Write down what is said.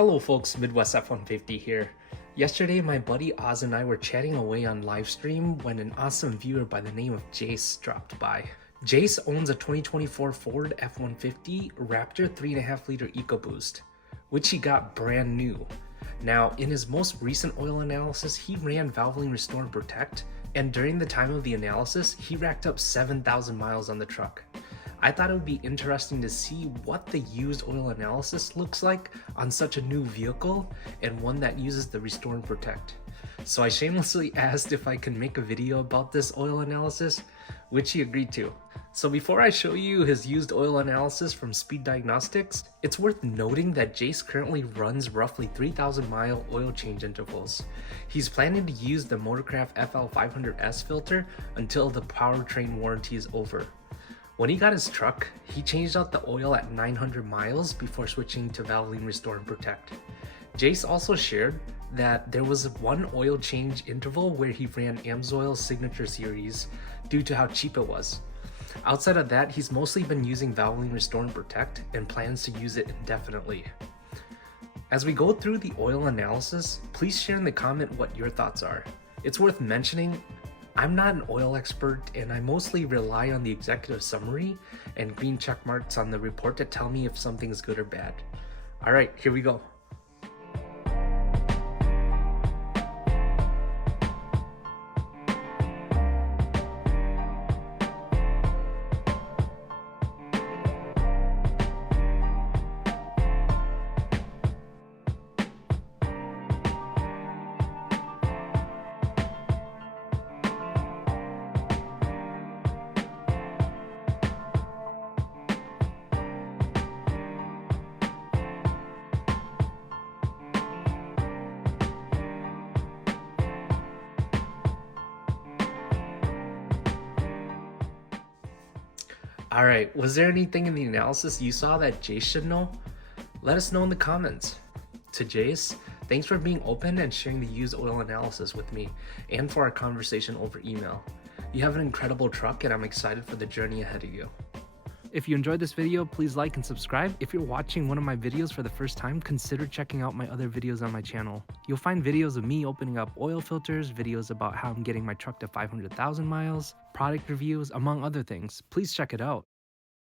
Hello folks, Midwest F-150 here. Yesterday my buddy Oz and I were chatting away on livestream when an awesome viewer by the name of Jace dropped by. Jace owns a 2024 Ford F-150 RAPTOR 3.5 liter EcoBoost, which he got brand new. Now, in his most recent oil analysis, he ran Valvoline Restore Protect, and during the time of the analysis, he racked up 7,000 miles on the truck. I thought it would be interesting to see what the used oil analysis looks like on such a new vehicle and one that uses the Restore and Protect. So I shamelessly asked if I could make a video about this oil analysis, which he agreed to. So before I show you his used oil analysis from Speed Diagnostics, it's worth noting that Jace currently runs roughly 3,000 mile oil change intervals. He's planning to use the Motorcraft FL500S filter until the powertrain warranty is over. When he got his truck, he changed out the oil at 900 miles before switching to Valvoline Restore and Protect. Jace also shared that there was one oil change interval where he ran AMSOIL's Signature Series due to how cheap it was. Outside of that, he's mostly been using Valvoline Restore and Protect and plans to use it indefinitely. As we go through the oil analysis, please share in the comment what your thoughts are. It's worth mentioning, I'm not an oil expert and I mostly rely on the executive summary and green check marks on the report to tell me if something's good or bad. All right, here we go. All right, was there anything in the analysis you saw that Jace should know? Let us know in the comments. To Jace, thanks for being open and sharing the used oil analysis with me and for our conversation over email. You have an incredible truck and I'm excited for the journey ahead of you. If you enjoyed this video, please like and subscribe. If you're watching one of my videos for the first time, consider checking out my other videos on my channel. You'll find videos of me opening up oil filters, videos about how I'm getting my truck to 500,000 miles, product reviews, among other things. Please check it out.